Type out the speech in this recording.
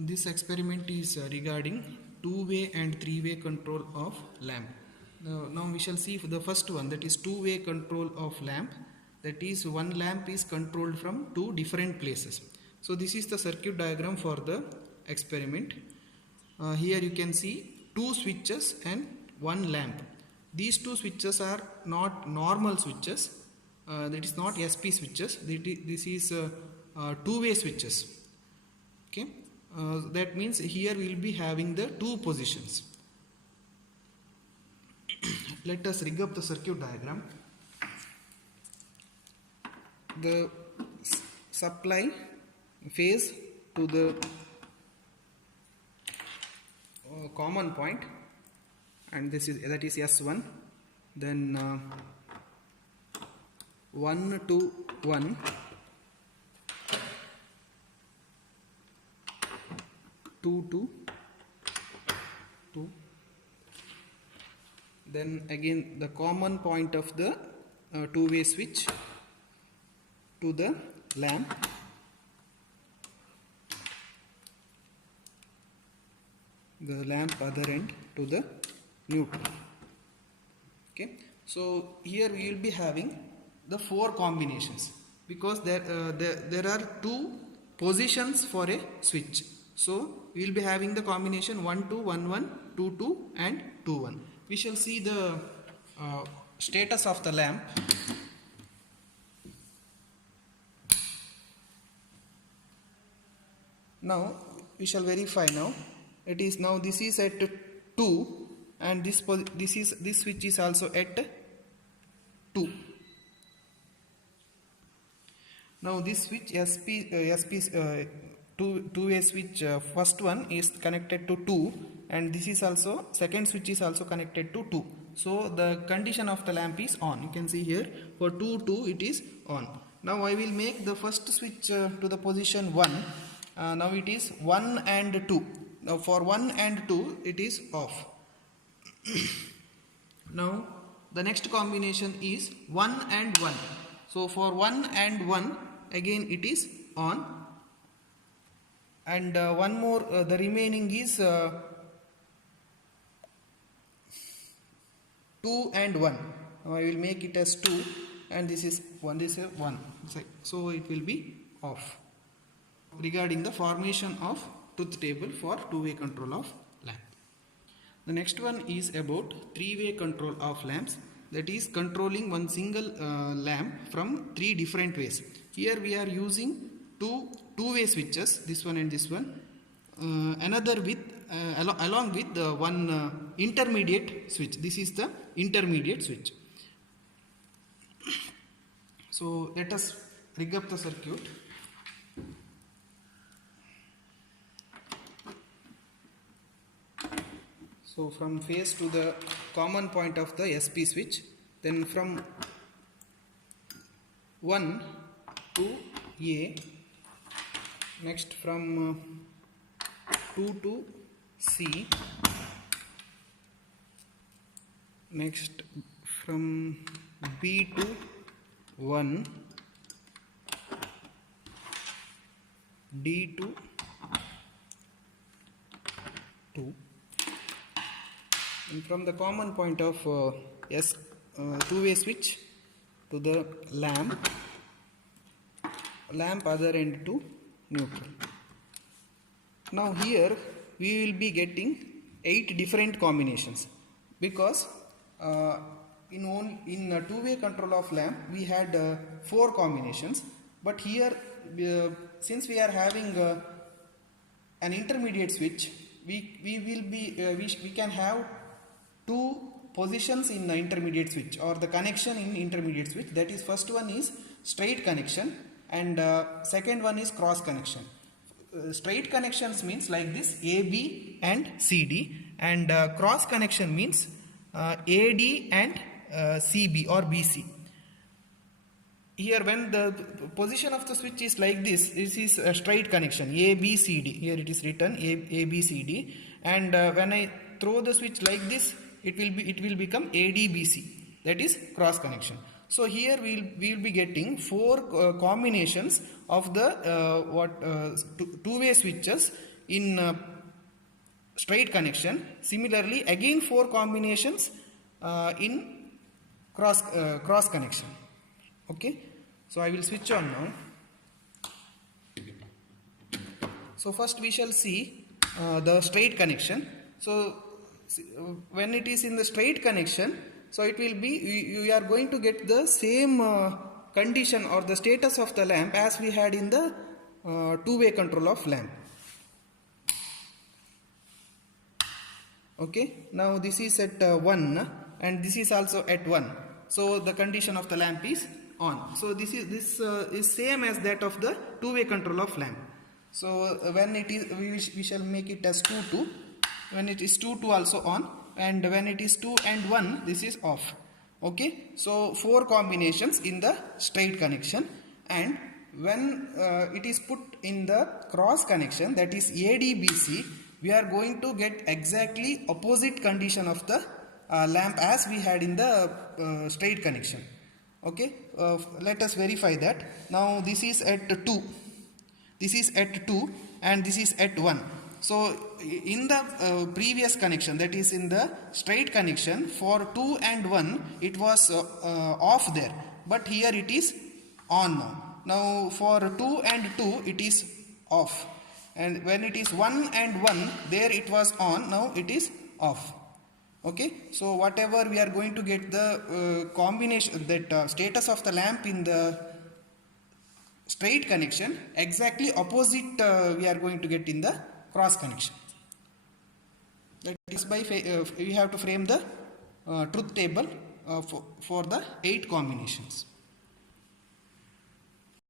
This experiment is regarding two-way and three-way control of lamp. Now we shall see the first one, that is two-way control of lamp. That is, one lamp is controlled from two different places. So this is the circuit diagram for the experiment. Here you can see two switches and one lamp. These two switches are not normal switches. That is not SP switches. This is two-way switches. Okay. That means here we will be having the two positions. Let us rig up the circuit diagram. The supply phase to the common point, and that is S1. Then 1 to 1. 2 to 2. Then again the common point of the two-way switch to the lamp. The lamp other end to the neutral. Okay. So here we will be having the four combinations, because there are two positions for a switch. So we will be having the combination 1 2 1 1, 2 2 and 2 1. We shall see the status of the lamp. Now we shall verify now. It is now this is at 2 and this switch is also at 2. Now this switch two-way switch, first one is connected to 2 and this is also, second switch is also connected to 2. So the condition of the lamp is on. You can see here for 2 2 it is on. Now I will make the first switch to the position 1. Now it is 1 and 2. Now for 1 and 2 it is off. Now the next combination is 1 and 1. So for 1 and 1 again it is on. And one more, the remaining is 2 and 1. Now I will make it as 2 and this is 1, this is 1. So it will be off. Regarding the formation of truth table for two-way control of lamp. The next one is about three-way control of lamps. That is controlling one single lamp from three different ways. Here we are using two-way switches, this one and this one, another with along with one intermediate switch. This is the intermediate switch. So let us rig up the circuit. So from phase to the common point of the SP switch, then from 1 to A, next from 2 to C, next from B to 1, D to 2, and from the common point of two-way switch to the lamp other end to neutral. Now here we will be getting 8 different combinations, because in a two-way control of lamp we had 4 combinations, but here since we are having an intermediate switch, we can have 2 positions in the intermediate switch, or the connection in intermediate switch. That is, first one is straight connection and second one is cross connection. Straight connections means like this, AB and CD, and cross connection means AD and CB or BC. Here when the position of the switch is like this is a straight connection, ABCD. Here it is written ABCD, and when I throw the switch like this, it will become ADBC, that is cross connection. So here we will be getting 4 combinations of the two-way switches in straight connection. Similarly, again 4 combinations in cross connection. Okay, so I will switch on now. So first we shall see the straight connection. So when it is in the straight connection, so it will be, you are going to get the same condition or the status of the lamp as we had in the two-way control of lamp. Okay, now this is at 1 and this is also at 1. So the condition of the lamp is on. So this is same as that of the two-way control of lamp. So when it is, we shall make it as 2 2. When it is 2 2 also on, and when it is 2 and 1, this is off. Okay, so 4 combinations in the straight connection, and when it is put in the cross connection, that is ADBC, we are going to get exactly opposite condition of the lamp as we had in the straight connection. Okay, let us verify that. Now this is at 2, this is at 2, and this is at 1. So in the previous connection, that is in the straight connection, for 2 and 1 it was off there, but here it is on now. Now for 2 and 2 it is off, and when it is 1 and 1, there it was on, now it is off. Okay, so whatever we are going to get the combination, that status of the lamp in the straight connection, exactly opposite we are going to get in the cross connection. That is by we have to frame the truth table for the 8 combinations.